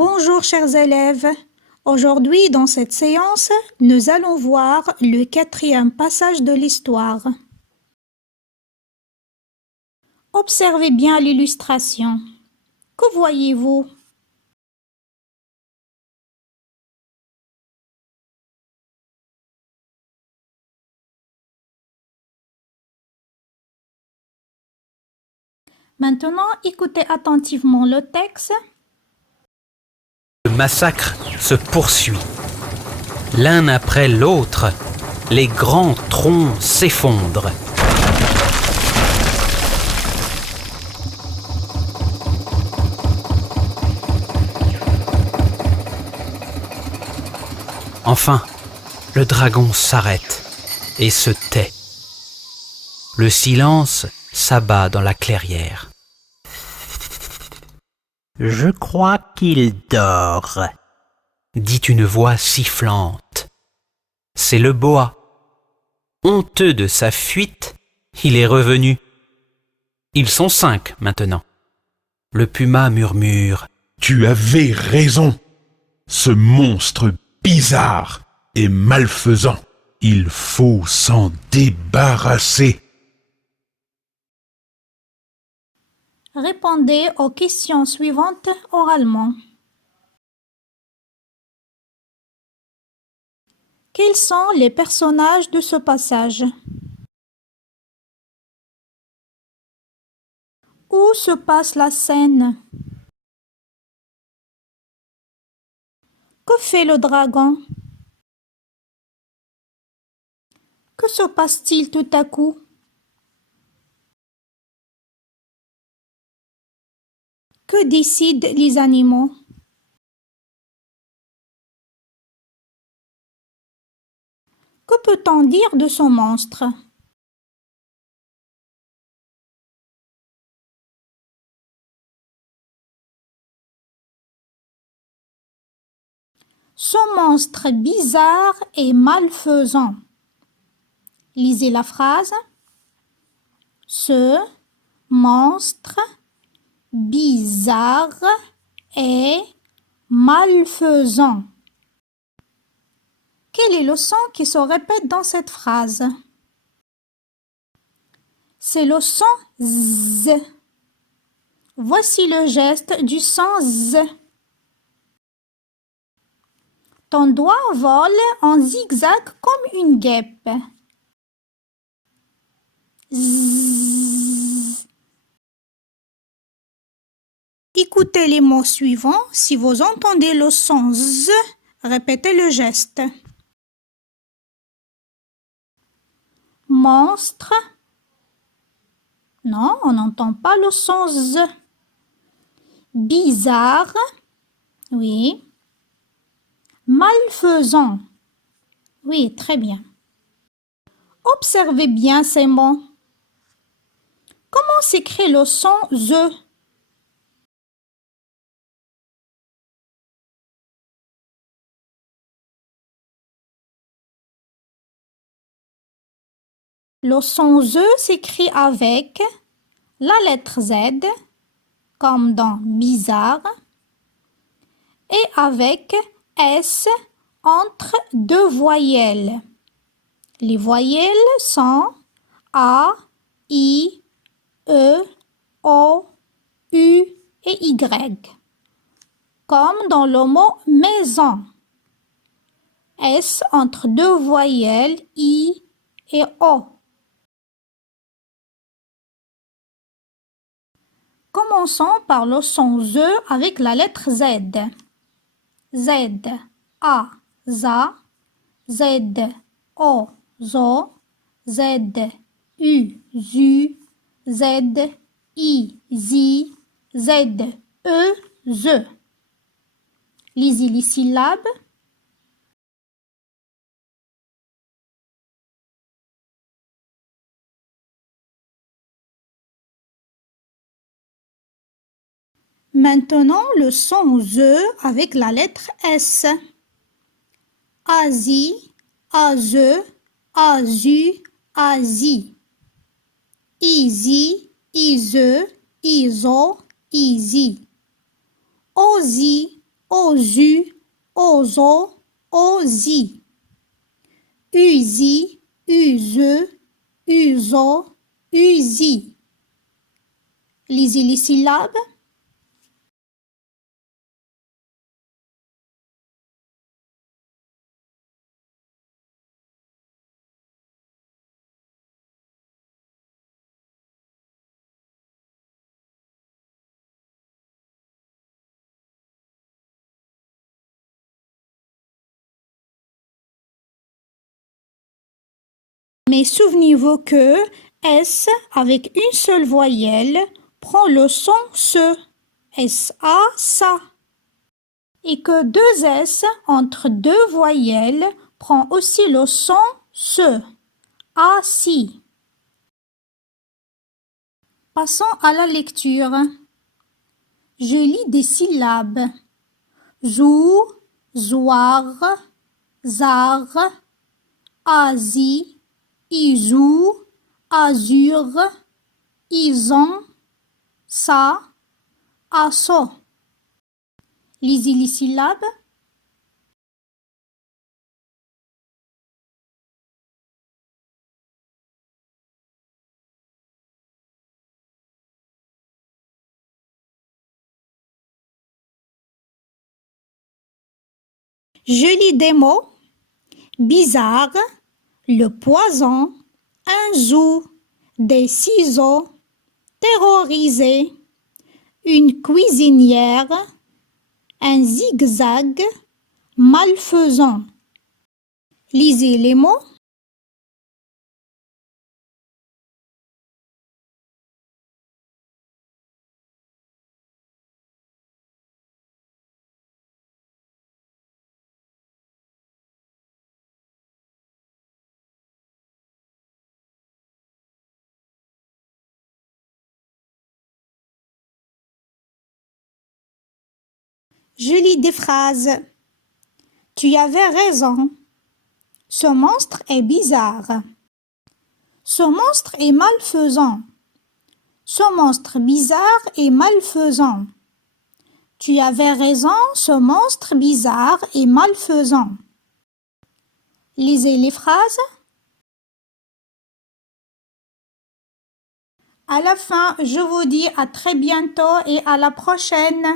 Bonjour chers élèves. Aujourd'hui, dans cette séance, nous allons voir le 4e passage de l'histoire. Observez bien l'illustration. Que voyez-vous? Maintenant, écoutez attentivement le texte. Le massacre se poursuit. L'un après l'autre, les grands troncs s'effondrent. Enfin, le dragon s'arrête et se tait. Le silence s'abat dans la clairière. « Je crois qu'il dort », dit une voix sifflante. C'est le boa. Honteux de sa fuite, il est revenu. Ils sont 5 maintenant. Le puma murmure. « Tu avais raison. Ce monstre bizarre et malfaisant, il faut s'en débarrasser. » Répondez aux questions suivantes oralement. Quels sont les personnages de ce passage? Où se passe la scène? Que fait le dragon? Que se passe-t-il tout à coup? Que décident les animaux? Que peut-on dire de ce monstre? Ce monstre bizarre et malfaisant. Lisez la phrase. Ce monstre bizarre et malfaisant. Quel est le son qui se répète dans cette phrase? C'est le son Z. Voici le geste du son Z. Ton doigt vole en zigzag comme une guêpe. Z. Écoutez les mots suivants. Si vous entendez le son Z, répétez le geste. Monstre. Non, on n'entend pas le son Z. Bizarre. Oui. Malfaisant. Oui, très bien. Observez bien ces mots. Comment s'écrit le son Z? Le son Z s'écrit avec la lettre Z, comme dans bizarre, et avec S entre 2 voyelles. Les voyelles sont A, I, E, O, U et Y, comme dans le mot maison. S entre 2 voyelles I et O. Commençons par le son Z avec la lettre Z. Z, A, ZA, Z, O, ZO, Z, U, ZU, Z, I, ZI, Z, E, ZE. Lisez les syllabes. Maintenant, le son Z avec la lettre S. Asie, Aze, Azu, Asie. Easy, Ize, Izo, Easy. Ozi, osu, ozo, osi. Usi, use, uso, usi. Lisez les syllabes. Mais souvenez-vous que S avec une seule voyelle prend le son se, SA, ça. Et que deux S entre deux voyelles prend aussi le son se, A, si. Passons à la lecture. Je lis des syllabes. Zou, zoar, zar, asi, Izu, azur, ison, sa, asso. Lisez les syllabes. Je lis des mots. Bizarre, le poison, un zoo, des ciseaux, terrorisé, une cuisinière, un zigzag, malfaisant. Lisez les mots. Je lis des phrases. Tu avais raison. Ce monstre est bizarre. Ce monstre est malfaisant. Ce monstre bizarre est malfaisant. Tu avais raison, ce monstre bizarre est malfaisant. Lisez les phrases. À la fin, je vous dis à très bientôt et à la prochaine.